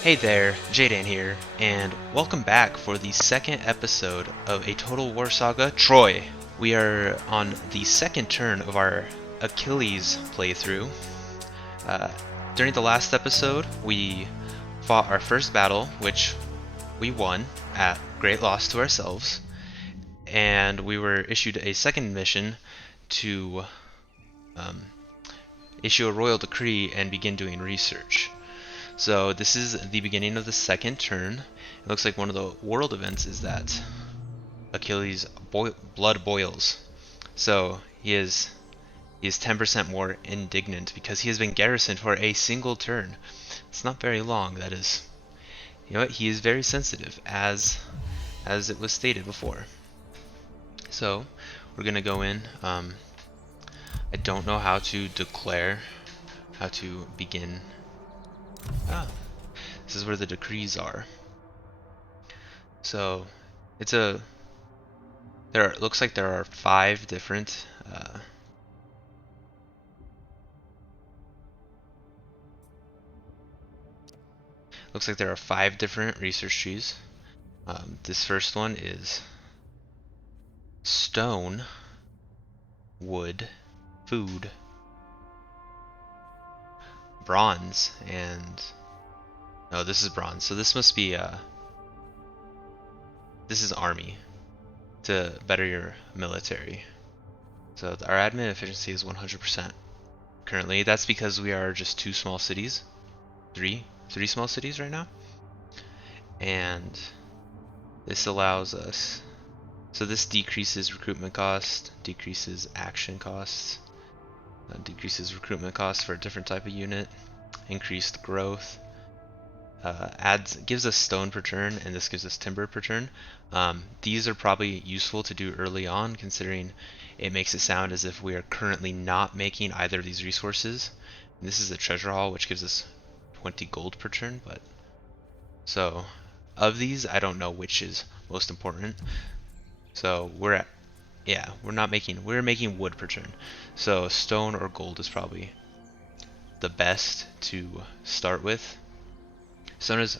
Hey there, Jaden here, and welcome back for the second episode of a Total War Saga Troy. We are on the second turn of our Achilles playthrough. Uh, During the last episode, we fought our first battle, which we won at great loss to ourselves, and we were issued a second mission to um, issue a royal decree and begin doing research. So this is the beginning of the second turn. It looks like one of the world events is that Achilles' blood boils. So he is 10% more indignant because he has been garrisoned for a single turn. It's not very long. That is, you know what? He is very sensitive, as it was stated before. So we're gonna go in. I don't know how to declare, how to begin. Ah, this is where the decrees are. So it's a looks like there are five different research trees. This first one is stone, wood, food, bronze, and no, this is bronze. So this must be this is army to better your military. So our admin efficiency is 100% currently. That's because we are just two small cities, three small cities right now, and this allows us. So this decreases recruitment cost, decreases action costs, decreases recruitment costs for a different type of unit, increased growth, gives us stone per turn, and this gives us timber per turn. These are probably useful to do early on, considering it makes it sound as if we are currently not making either of these resources. And this is a treasure haul, which gives us 20 gold per turn, but so of these, I don't know which is most important. So we're making wood per turn. So stone or gold is probably the best to start with. Stone is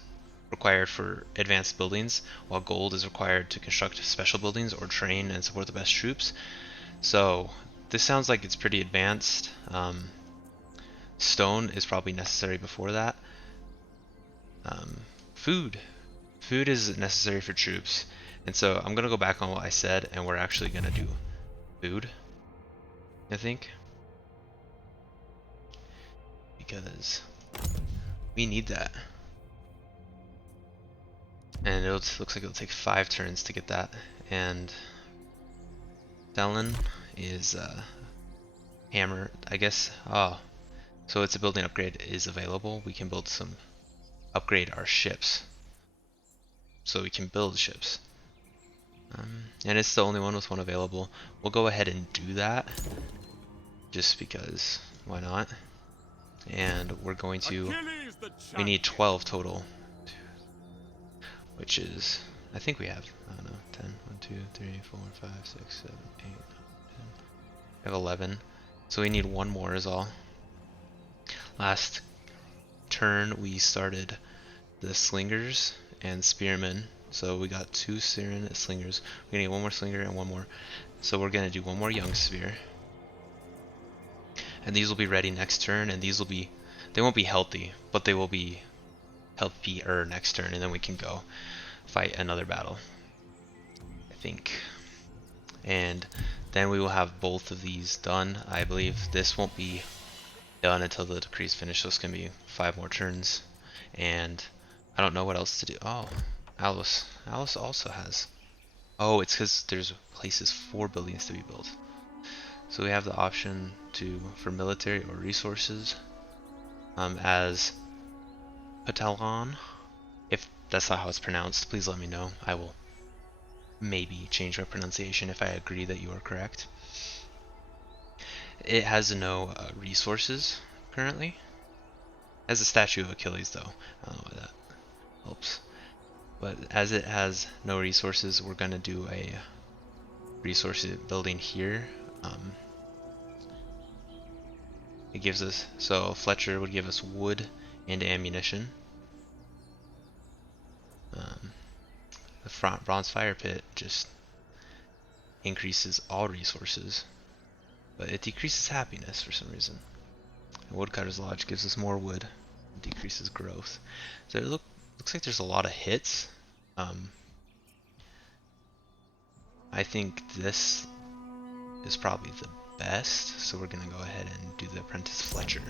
required for advanced buildings, while gold is required to construct special buildings or train and support the best troops. So this sounds like it's pretty advanced. Stone is probably necessary before that. Um, food. Food is necessary for troops. And so I'm going to go back on what I said, and we're actually going to do food, I think. Because we need that. And it looks like it'll take 5 turns to get that. And Dallin is hammer, I guess. Oh, so it's a building upgrade is available. We can upgrade our ships. So we can build ships. And it's the only one with one available. We'll go ahead and do that. Just because, why not? And we're going to, we need 12 total. Which is, I think we have, I don't know, 10, 1, 2, 3, 4, 5, 6, 7, 8, 9, 10. We have 11. So we need one more is all. Last turn we started the slingers and spearmen. So we got 2 slingers. We need one more slinger and one more. So we're gonna do one more young spear. And these will be ready next turn, and these will be, they won't be healthy, but they will be healthier next turn, and then we can go fight another battle, I think. And then we will have both of these done. I believe this won't be done until the decree's finished, so it's gonna be 5 more turns. And I don't know what else to do. Oh, Alice also has. Oh, it's because there's places for buildings to be built. So we have the option for military or resources as Patelon. If that's not how it's pronounced, please let me know. I will maybe change my pronunciation if I agree that you are correct. It has no resources currently. It has a statue of Achilles though. I don't know why that helps. But as it has no resources, we're gonna do a resource building here. It gives us, so Fletcher would give us wood and ammunition. bronze fire pit just increases all resources, but it decreases happiness for some reason. And Woodcutter's Lodge gives us more wood, and decreases growth. So it looks like there's a lot of hits. I think this is probably the best, so we're gonna go ahead and do the Apprentice Fletcher.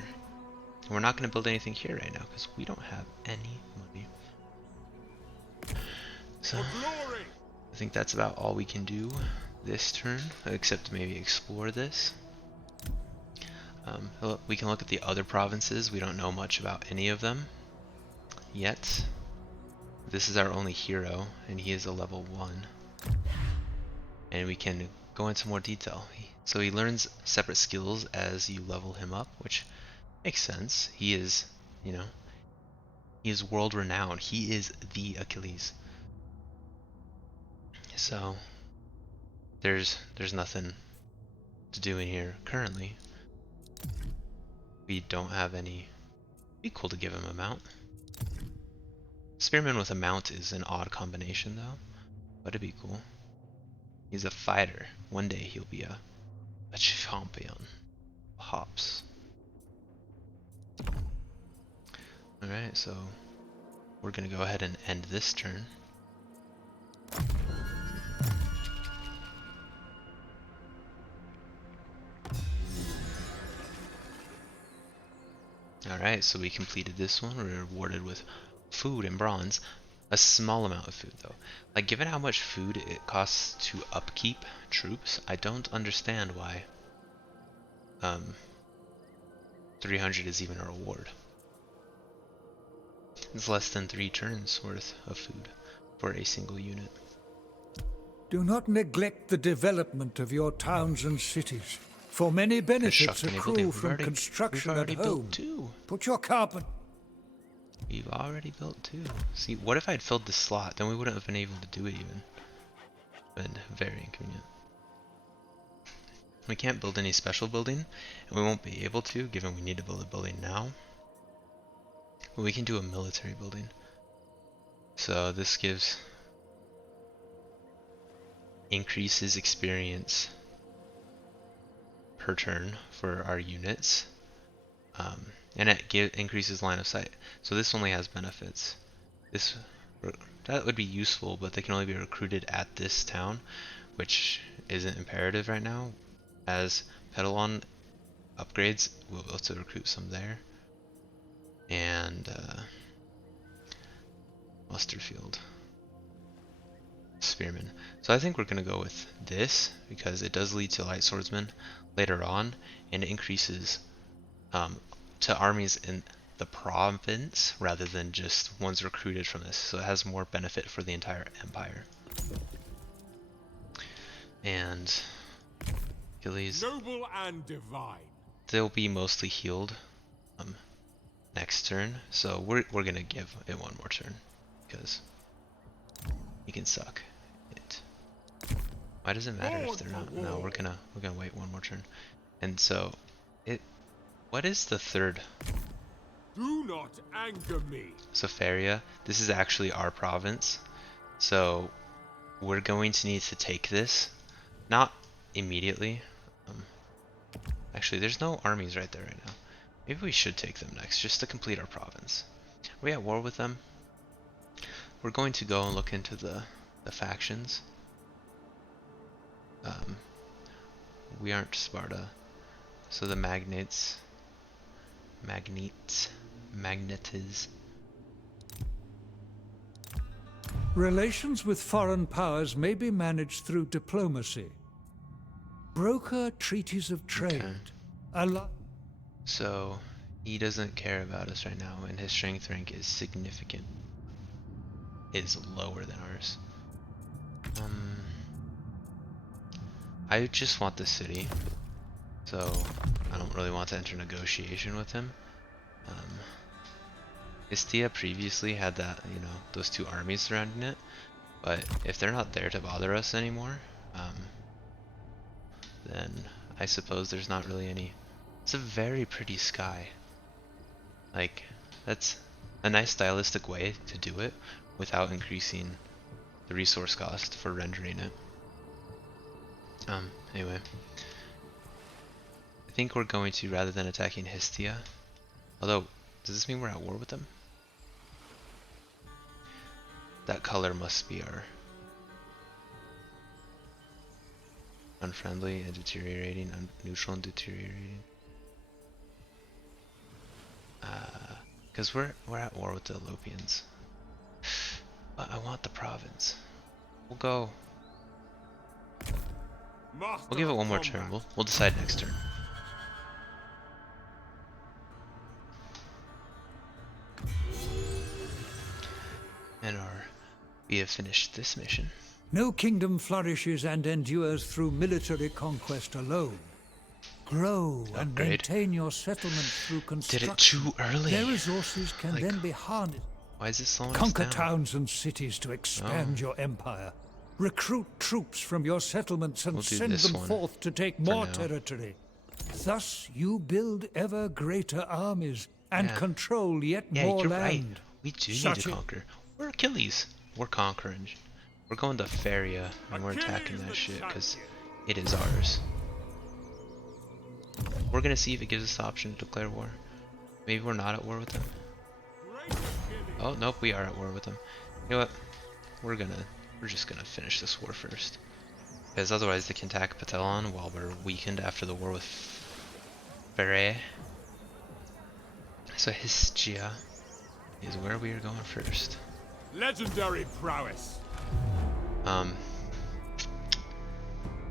And we're not gonna build anything here right now because we don't have any money. So I think that's about all we can do this turn, except maybe explore this. We can look at the other provinces. We don't know much about any of them yet. This is our only hero, and he is a level 1. And we can go into more detail. So he learns separate skills as you level him up, which makes sense. He is, you know, he is world renowned. He is the Achilles. So there's nothing to do in here currently. We don't have any. It'd be cool to give him a mount. Spearman with a mount is an odd combination though, but it'd be cool. He's a fighter. One day he'll be a champion. Hops. Alright, so we're gonna go ahead and end this turn. Alright, so we completed this one. We were rewarded with food and bronze. A small amount of food though. Like, given how much food it costs to upkeep troops, I don't understand why 300 is even a reward. It's less than 3 turns worth of food for a single unit. Do not neglect the development of your towns and cities, for many benefits accrue from construction at home. Put your carpet. We've already built 2. See, what if I had filled this slot? Then we wouldn't have been able to do it even. Been very inconvenient. We can't build any special building, and we won't be able to, given we need to build a building now. But we can do a military building. So this increases experience per turn for our units. And it increases line of sight. So this only has benefits. That would be useful, but they can only be recruited at this town, which isn't imperative right now. As Pedalon upgrades, we'll be able to recruit some there. And Musterfield. Spearman. So I think we're going to go with this, because it does lead to light swordsmen later on, and it increases to armies in the province rather than just ones recruited from this, so it has more benefit for the entire empire. And Achilles, noble and divine, they'll be mostly healed next turn, so we're gonna give it one more turn because he can suck it. Why does it matter if they're not? No, we're gonna wait one more turn. And so what is the third? Do not anger me. Sofaria. This is actually our province, so we're going to need to take this. Not immediately. Actually, there's no armies right there right now. Maybe we should take them next, just to complete our province. Are we at war with them? We're going to go and look into the factions. We aren't Sparta, so the magnates. Relations with foreign powers may be managed through diplomacy. Broker treaties of trade. Okay. So he doesn't care about us right now, and his strength rank is significant. It is lower than ours. I just want the city, so I don't really want to enter negotiation with him. Histiaea previously had that, those 2 armies surrounding it, but if they're not there to bother us anymore, then I suppose there's not really any. It's a very pretty sky. Like, that's a nice stylistic way to do it without increasing the resource cost for rendering it. Anyway. I think we're going to, rather than attacking Histiaea, although, does this mean we're at war with them? That color must be our unfriendly and deteriorating, neutral and deteriorating. Because we're at war with the Alopians. But I want the province. We'll go. We'll give it one more turn. We'll decide next turn. And we have finished this mission. No kingdom flourishes and endures through military conquest alone. Grow and maintain your settlements through construction. Did it too early. Their resources can then be harnessed. Why is it slowing us Conquer down? towns and cities to expand your empire. Recruit troops from your settlements and send them forth to take more territory. Thus you build ever greater armies and control yet more land. Right. We do need to conquer. We're Achilles. We're conquering. We're going to Feria and we're attacking that shit because it is ours. We're gonna see if it gives us the option to declare war. Maybe we're not at war with them. Oh nope, we are at war with them. You know what? We're just gonna finish this war first, because otherwise they can attack Patelon while we're weakened after the war with Feria. So Histiaea is where we are going first. Legendary prowess.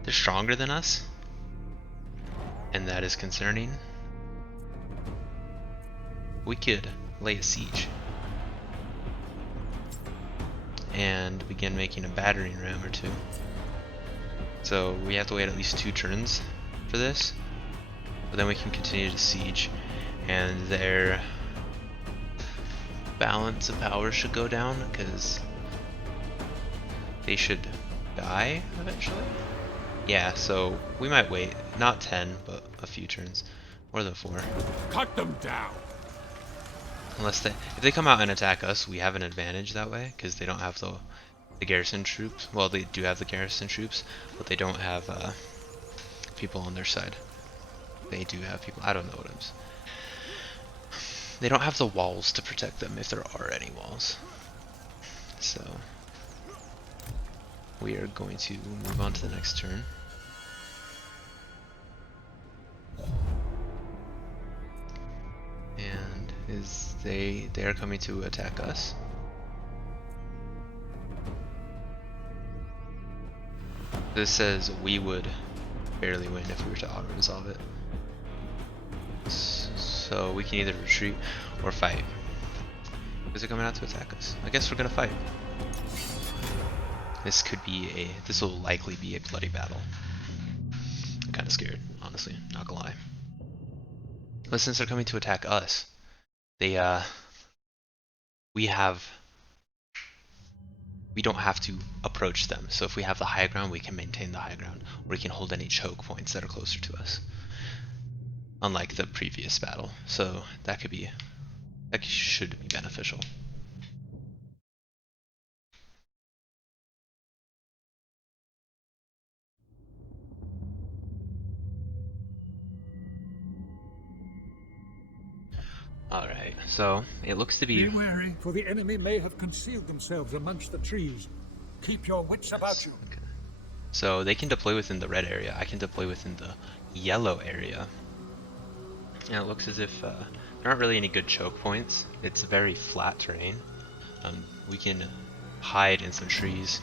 They're stronger than us, and that is concerning. We could lay a siege and begin making a battering ram or two. So we have to wait at least 2 turns for this, but then we can continue to siege, and their balance of power should go down because they should die eventually. Yeah, so we might wait, not 10, but a few turns, more than 4. Cut them down. Unless if they come out and attack us, we have an advantage that way, because they don't have the garrison troops. Well, they do have the garrison troops, but they don't have people on their side. They do have people. I don't know what I'm saying. They don't have the walls to protect them if there are any walls. So we are going to move on to the next turn. And they are coming to attack us. This says we would barely win if we were to auto resolve it. So we can either retreat or fight. Is it coming out to attack us? I guess we're gonna fight. This will likely be a bloody battle. I'm kinda scared, honestly, not gonna lie. But since they're coming to attack us, we don't have to approach them. So if we have the high ground, we can maintain the high ground, or we can hold any choke points that are closer to us. Unlike the previous battle. So that should be beneficial. Alright, so it looks to be... Be wary, for the enemy may have concealed themselves amongst the trees. Keep your wits about you. Okay. So they can deploy within the red area. I can deploy within the yellow area. And it looks as if there aren't really any good choke points. It's very flat terrain. We can hide in some trees.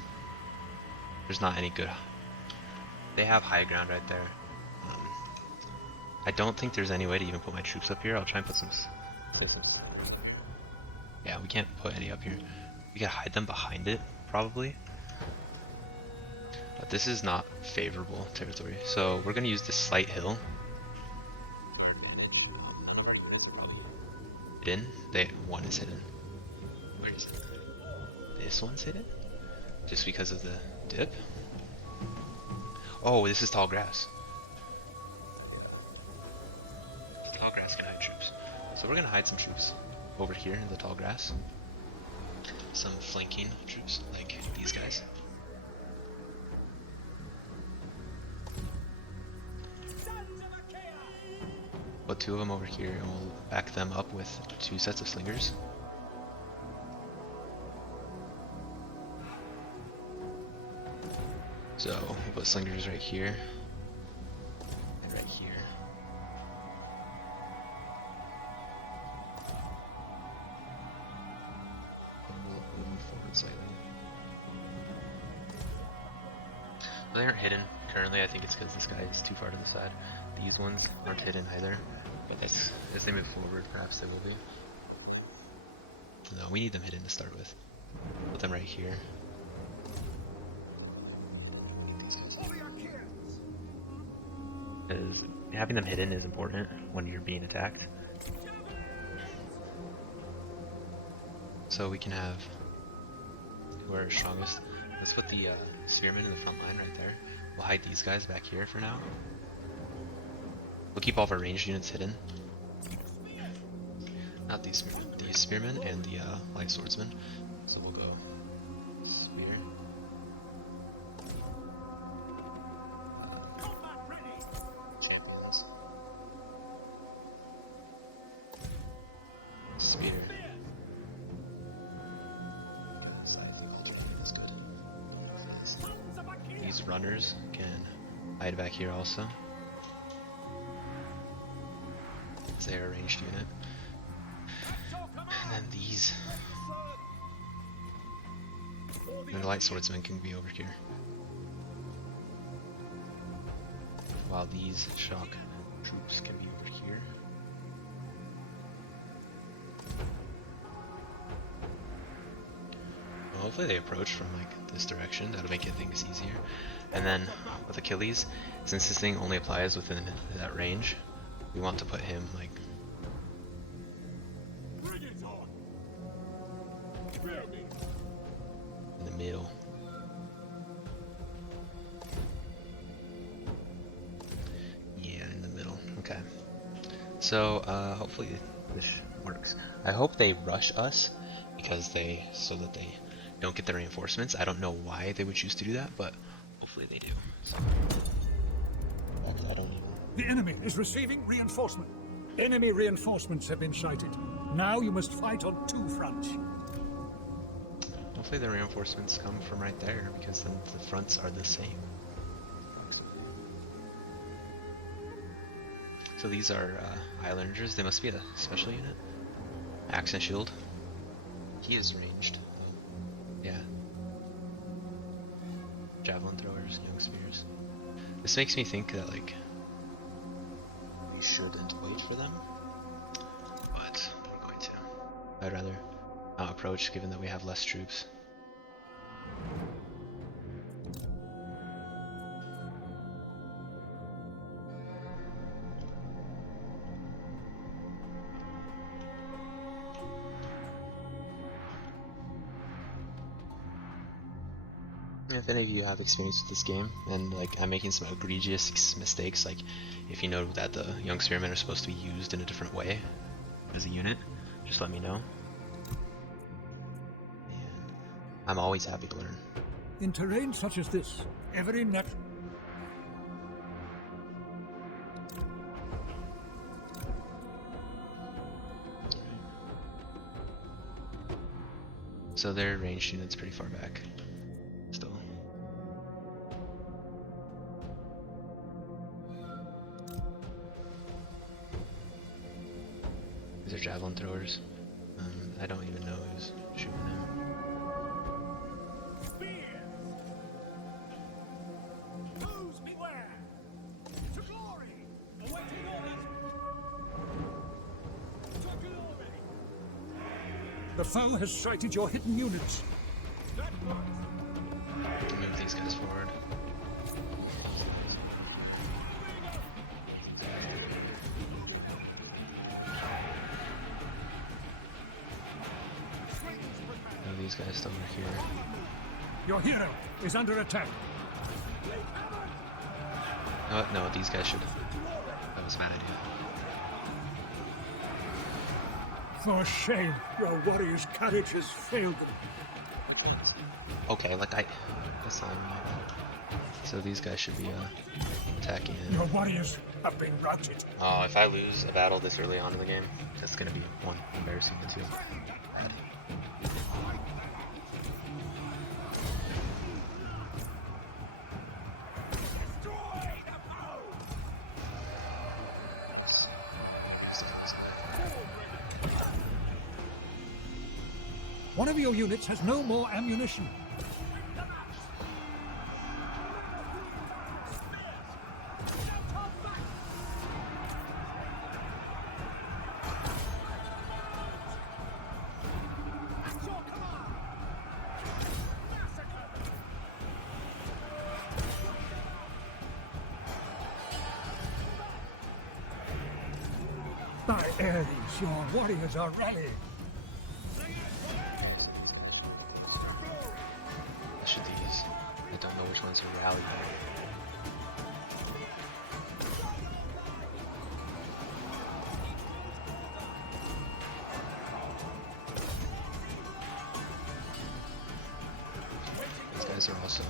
There's not any good... They have high ground right there. I don't think there's any way to even put my troops up here. I'll try and put some... Yeah, we can't put any up here. We can hide them behind it, probably. But this is not favorable territory. So we're going to use this slight hill. Hidden? One is hidden. Where is it? This one's hidden? Just because of the dip? Oh, this is tall grass. Tall grass can hide troops. So we're gonna hide some troops over here in the tall grass. some flanking troops, like these guys. Put 2 of them over here, and we'll back them up with 2 sets of slingers. So we'll put slingers right here and right here. We'll move them forward slightly. Well, they aren't hidden currently. I think it's because this guy is too far to the side. These ones aren't hidden either, but as they move forward, perhaps they will be. No, we need them hidden to start with. Put them right here. Because having them hidden is important when you're being attacked. So we can have who are our strongest. Let's put the spearmen in the front line right there. We'll hide these guys back here for now. We'll keep all of our ranged units hidden. Not these spearmen, the spearmen and the light swordsmen. So we'll go spear. Champions. Spear. These runners can hide back here also. They're a ranged unit. And then these. And the light swordsmen can be over here. While these shock troops can be over here. Well, hopefully they approach from like this direction. That'll make things easier. And then with Achilles, since this thing only applies within that range, we want to put him like in the middle. Yeah, in the middle. Okay. So hopefully this works. I hope they rush us so that they don't get the reinforcements. I don't know why they would choose to do that, but hopefully they do. So, I don't even. The enemy is receiving reinforcement. Enemy reinforcements have been sighted. Now you must fight on 2 fronts. Hopefully the reinforcements come from right there, because then the fronts are the same. So these are Islanders. They must be a special unit. Axe and shield. He is ranged. Yeah. Javelin throwers, young spears. This makes me think that like we shouldn't wait for them, but we're going to. I'd rather not approach, given that we have less troops. If any of you have experience with this game, and like I'm making some egregious mistakes, like if you know that the young spearmen are supposed to be used in a different way as a unit, just let me know. And I'm always happy to learn. In terrain such as this, every net. So their ranged unit's pretty far back. Still. These are javelin throwers. I don't even know who's shooting them. The foe has sighted your hidden units. Move these guys forward. Move these guys over here. Your hero is under attack. No, these guys should. That was a bad idea. For shame, your warrior's courage has failed them. Okay, like that's not right. So these guys should be attacking him. Your warriors have been routed. Oh, if I lose a battle this early on in the game, that's gonna be one embarrassing, but two bad. One of your units has no more ammunition. By Ares, your warriors are rallying. Which of these? I don't know which ones are rally. These guys are also.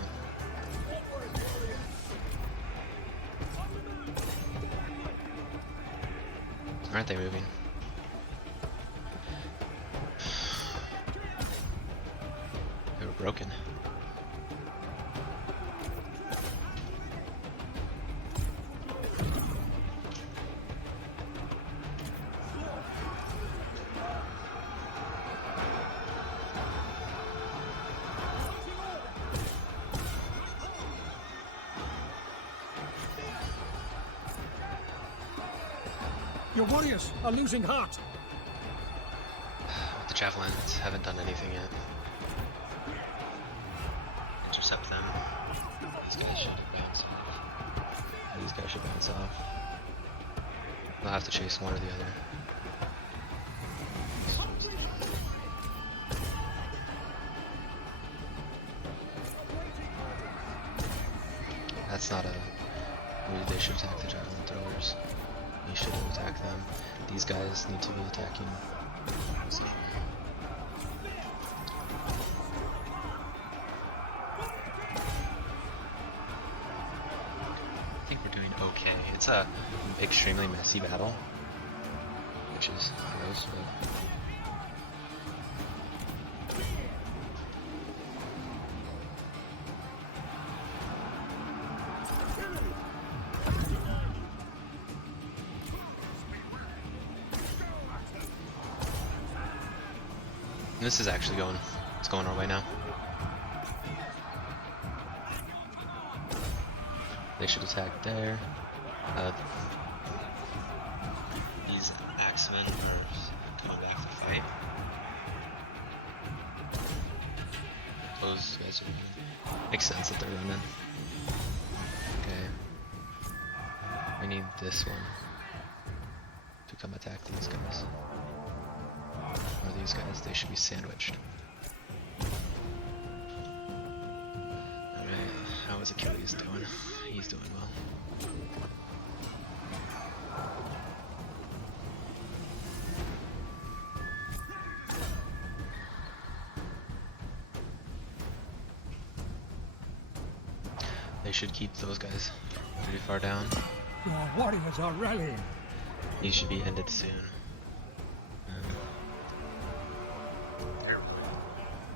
Aren't they moving? They were broken. Your warriors are losing heart. The javelins haven't done anything yet. Intercept them. These guys should bounce off. These guys should bounce off. They'll have to chase one or the other. That's not a... Maybe they should attack the javelin throwers. We should attack them. These guys need to be attacking. So. I think we're doing okay. It's a extremely messy battle, which is gross, but. This is actually it's going our way now. They should attack there. These axemen are coming back to fight. Those guys are running. Makes sense that they're running. Okay. I need this one to come attack these guys. Or these guys, they should be sandwiched. Alright, how is Achilles doing? He's doing well. They should keep those guys pretty far down. Your warriors are rallying. These should be ended soon.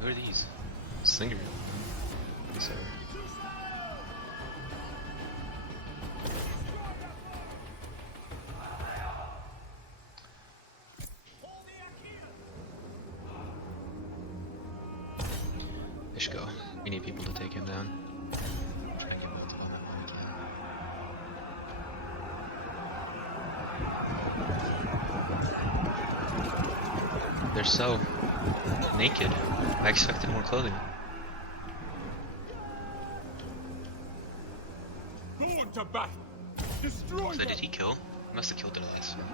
Who are these? Slinger. Sorry. They should go. We need people to take him down. Try and get multiple on that one. They're so naked. I expected more clothing. To battle. Destroy So them. did he kill? He must have killed their last one.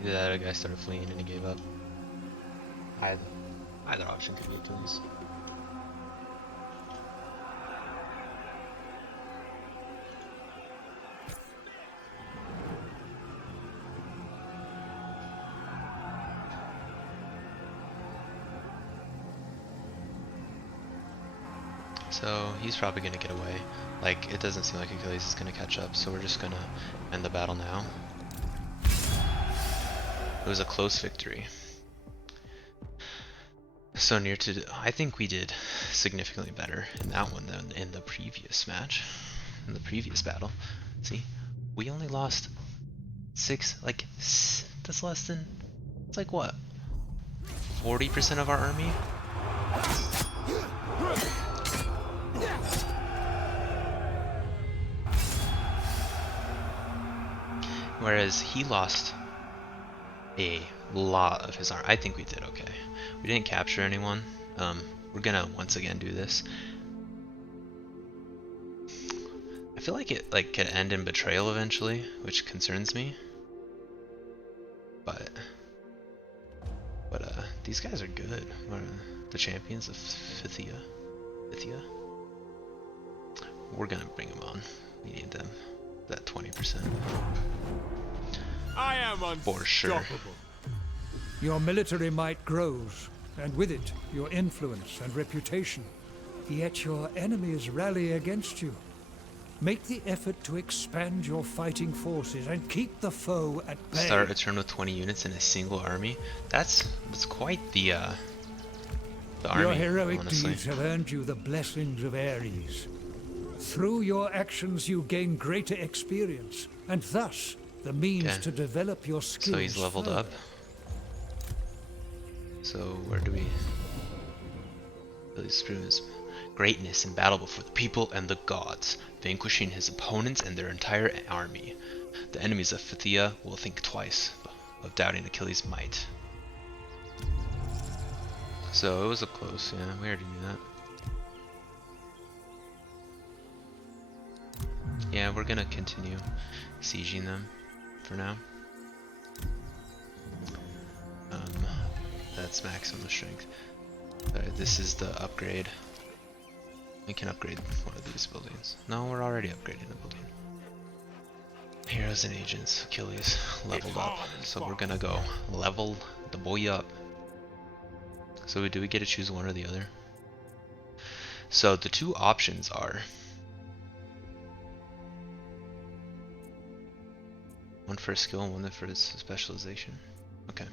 Either that or a guy started fleeing and he gave up. Either option could be Achilles. So he's probably gonna get away. Like, it doesn't seem like Achilles is gonna catch up, so we're just gonna end the battle now. It was a close victory. So near to, I think we did significantly better in that one than in the previous match, in the previous battle. See, we only lost 6, like, that's less than, it's like what, 40% of our army? Whereas he lost a lot of his army. I think we did okay. We didn't capture anyone. We're gonna once again do this. I feel like it could end in betrayal eventually, which concerns me. But these guys are good. What are the champions of Histiaea? We're gonna bring them on. We need them. That 20%. I am unstoppable. For sure. Your military might grows, and with it, your influence and reputation. Yet your enemies rally against you. Make the effort to expand your fighting forces and keep the foe at bay. Start a turn with 20 units in a single army. That's quite the army. Your heroic honestly. deeds have earned you the blessings of Ares. Through your actions, you gain greater experience, and thus the means to develop your skills. So he's leveled up. So where do we? Achilles proves his greatness in battle before the people and the gods, vanquishing his opponents and their entire army. The enemies of Histiaea will think twice of doubting Achilles' might. So it was a close, yeah, we already knew that. Yeah, we're gonna continue sieging them for now. That's maximum strength. Alright, this is the upgrade. We can upgrade one of these buildings. No, we're already upgrading the building. Heroes and agents, Achilles leveled up. So we're gonna go level the boy up. So do we get to choose one or the other? So the two options are one for a skill and one for its specialization. Okay.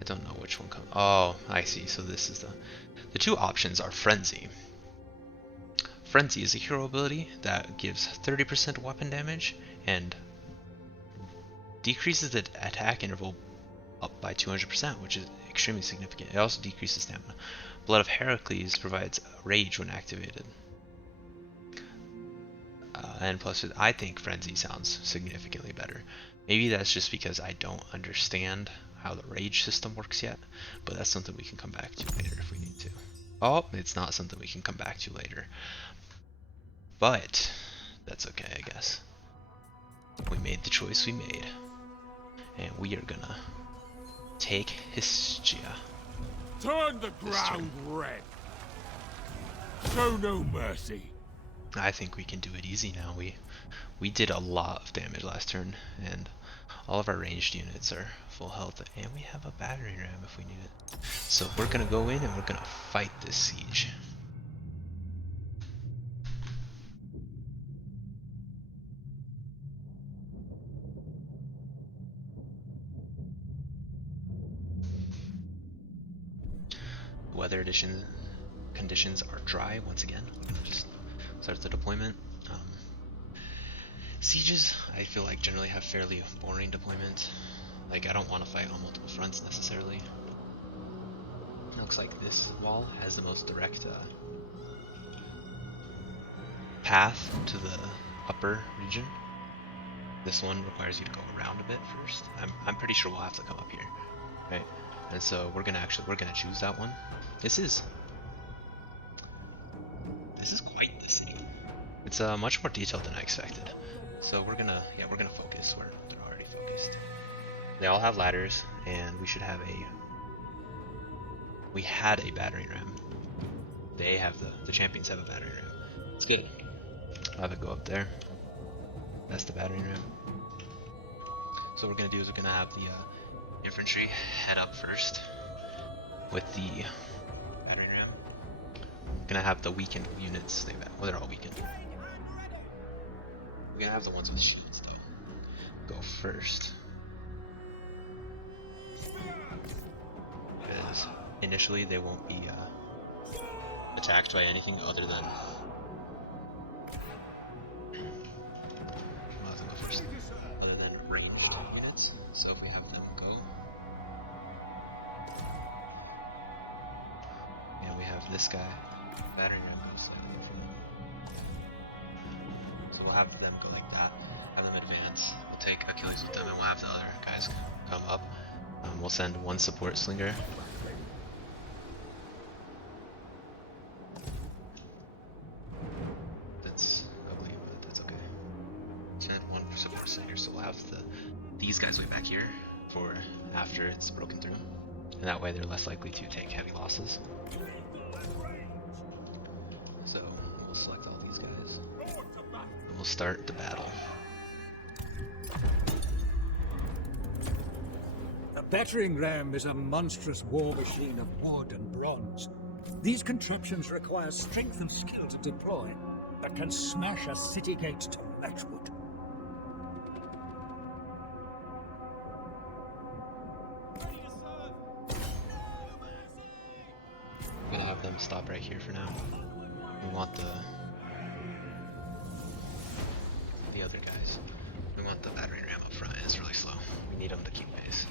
I don't know which one comes. Oh, I see. So this is the two options are Frenzy. Frenzy is a hero ability that gives 30% weapon damage and decreases the attack interval up by 200%, which is extremely significant. It also decreases stamina. Blood of Heracles provides rage when activated. And plus, I think Frenzy sounds significantly better. Maybe that's just because I don't understand how the rage system works yet, but that's something we can come back to later if we need to. Oh, it's not something we can come back to later. But that's okay, I guess. We made the choice we made. And we are gonna take Histiaea. Turn the ground red. Show no mercy. I think we can do it easy now. We did a lot of damage last turn, and all of our ranged units are full health, and we have a battering ram if we need it. So we're gonna go in and we're gonna fight this siege. Weather edition conditions are dry once again. We're gonna just start the deployment. Sieges, I feel like, generally have fairly boring deployment. Like, I don't want to fight on multiple fronts necessarily. It looks like this wall has the most direct path to the upper region. This one requires you to go around a bit first. I'm pretty sure we'll have to come up here, right? And so we're gonna choose that one. This is quite the city. It's much more detailed than I expected. So we're gonna focus where they're already focused. They all have ladders, and we should have we had a battering ram. They have the champions have a battering ram. It's good. I'll have it go up there. That's the battering ram. So what we're gonna do is we're gonna have the infantry head up first with the battering ram. gonna have the weakened units stay back. Well, they're all weakened. We're gonna have the ones with shields though go first. Because initially they won't be attacked by anything other than ranged units. So if we have them go, and we have this guy, battering ram most likely from them. So we'll have them go like that, have them advance. We'll take Achilles with them, and we'll have the other guys come up. We'll send one support slinger. That's ugly, but that's okay. Send one support slinger, so we'll have these guys way back here for after it's broken through, and that way they're less likely to take heavy losses. So we'll select all these guys, and we'll start the battle. The battering ram is a monstrous war machine of wood and bronze. These contraptions require strength and skill to deploy, but can smash a city gate to matchwood. I'm gonna have them stop right here for now. We want the other guys. We want the battering ram up front. It's really slow. We need them to keep pace.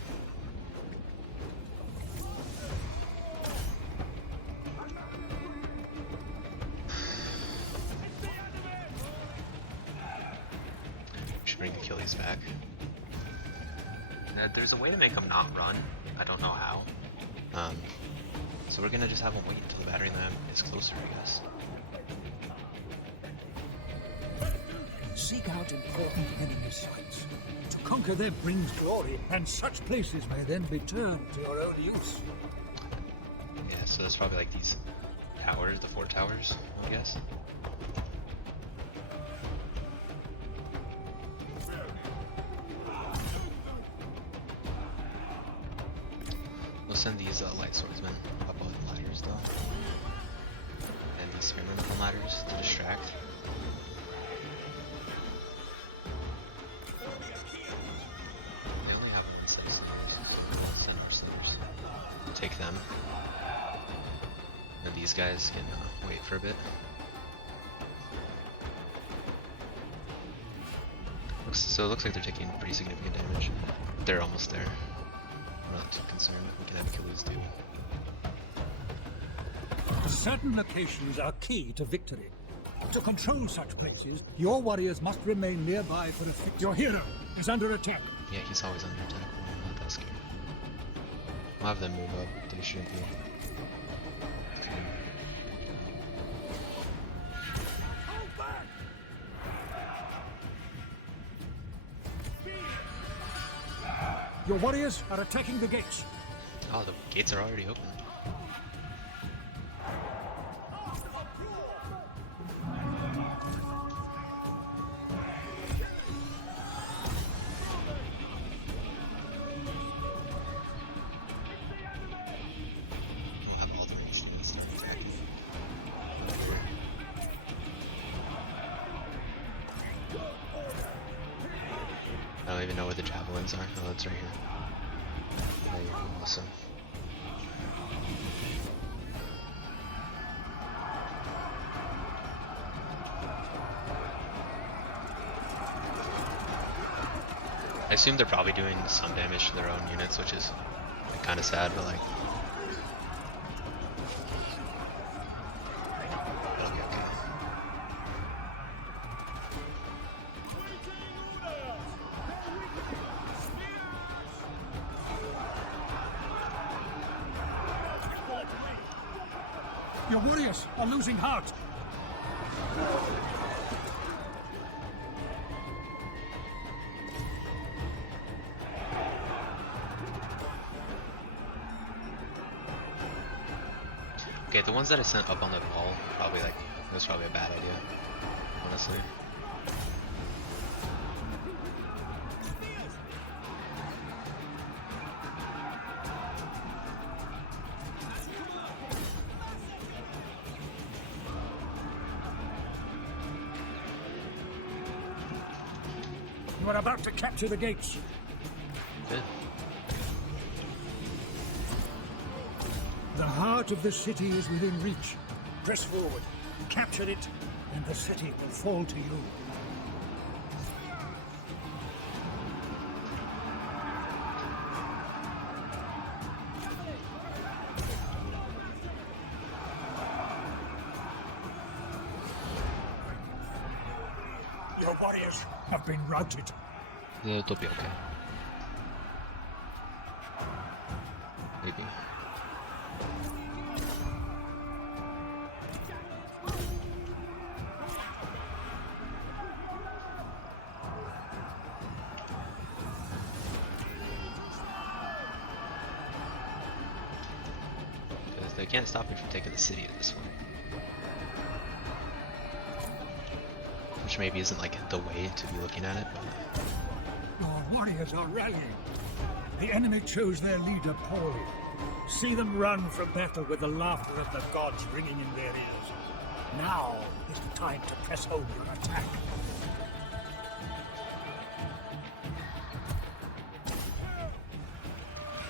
We should bring Achilles back. There's a way to make him not run. I don't know how. So we're gonna just have him wait until the battering ram is closer, I guess. Seek out important enemy sites. To conquer them brings glory, and such places may then be turned to your own use. Yeah, so that's probably like these towers, the 4 towers, I guess. We'll send these light swordsmen up on the ladders though. And these spearmen up on ladders to distract. They only have one set of slingers. Send more slingers. We'll take them. And these guys can wait for a bit. So it looks like they're taking pretty significant damage. They're almost there. I'm not too concerned. We can have Achilles too. Certain locations are key to victory. To control such places, your warriors must remain nearby for a fix. Your hero is under attack. Yeah, he's always under attack. I'm not that scared. We'll have them move up. They shouldn't be. Your warriors are attacking the gates. Oh, the gates are already open. We'll have ultimates instead of attacking. I don't even know where the javelins are. Oh, it's right here. There you go. Awesome. I assume they're probably doing some damage to their own units, which is kind of sad, but like. It'll be okay. Your warriors are losing heart. Okay, the ones that I sent up on the wall, probably like, it was probably a bad idea, honestly. You are about to capture the gates. Good. The heart of the city is within reach. Press forward, capture it, and the city will fall to you. Your warriors have been routed. Yeah, it'll be okay. Maybe. Because they can't stop me from taking the city at this point. Which maybe isn't like the way to be looking at it, but... Your warriors are rallying. The enemy chose their leader poorly. See them run from battle with the laughter of the gods ringing in their ears. Now is the time to press home your attack.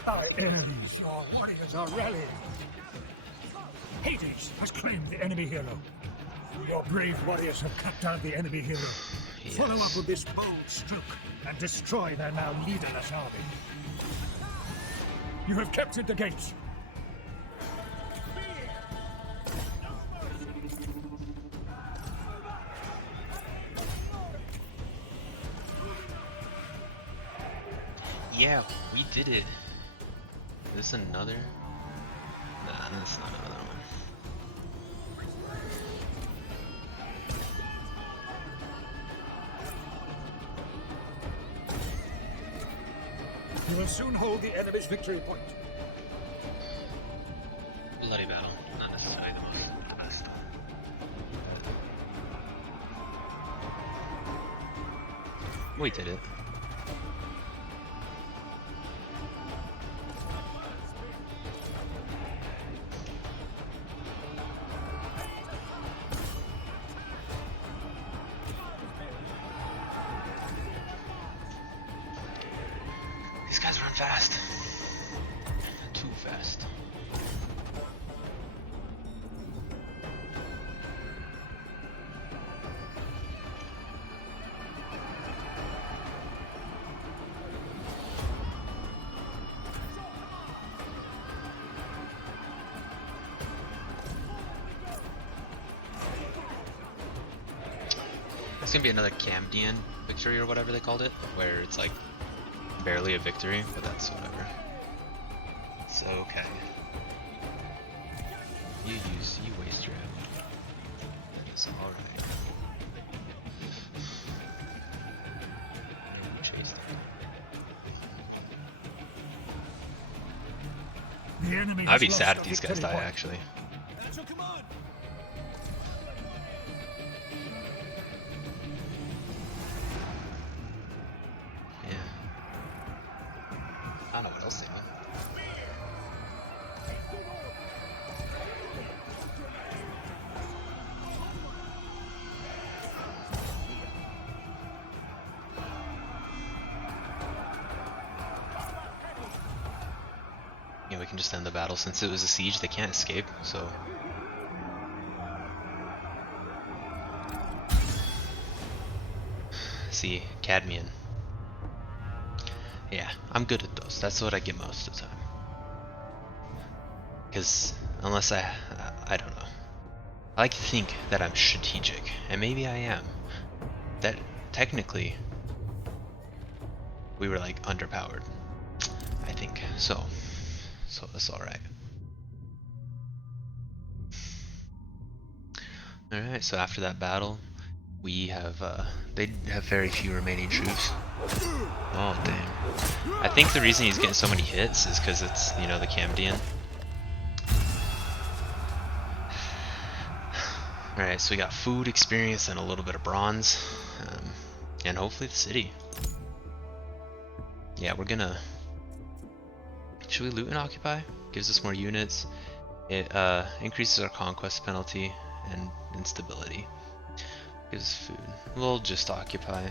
By Ares, your warriors are rallying. Hades has claimed the enemy hero. Your brave warriors have cut down the enemy hero. Yes. Follow up with this bold stroke and destroy their now leaderless army. You have captured the gates. Yeah, we did it. Is this another? Nah, this is not another one. You will soon hold the enemy's victory point. Bloody battle, not necessarily the best. We did it. These guys run fast. Too fast. It's gonna be another Camdean victory or whatever they called it, where it's like barely a victory, but that's whatever. It's okay. You waste your ammo. That is alright. Maybe chase them. The enemy I'd be has sad lost if these the guys victory die, point. actually. Yeah. I don't know what else they do. Yeah, we can just end the battle. Since it was a siege, they can't escape, so... See, Cadmian. Yeah, I'm good at those. That's what I get most of the time. Because, unless I don't know. I like to think that I'm strategic, and maybe I am. That, technically, we were like underpowered, I think. So that's alright. Alright, so after that battle, we have, they have very few remaining troops. Oh, dang. I think the reason he's getting so many hits is because it's, you know, the Camdean. Alright, so we got food, experience, and a little bit of bronze. And hopefully the city. Yeah, we're gonna... Should we loot and occupy? Gives us more units. It increases our conquest penalty and instability. Gives us food. We'll just occupy.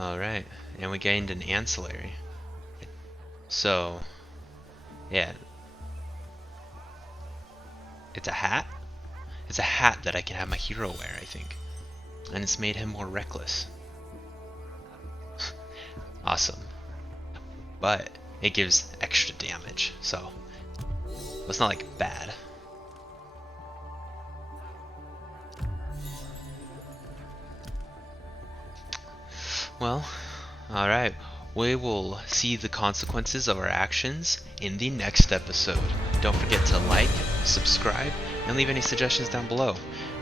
Alright, and we gained an ancillary. So, yeah. It's a hat? It's a hat that I can have my hero wear, I think. And it's made him more reckless. Awesome. But it gives extra damage, so it's not like bad. Well, alright. We will see the consequences of our actions in the next episode. Don't forget to like, subscribe, and leave any suggestions down below.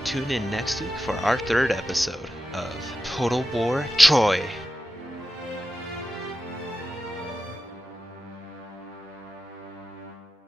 Tune in next week for our third episode of Total War Troy.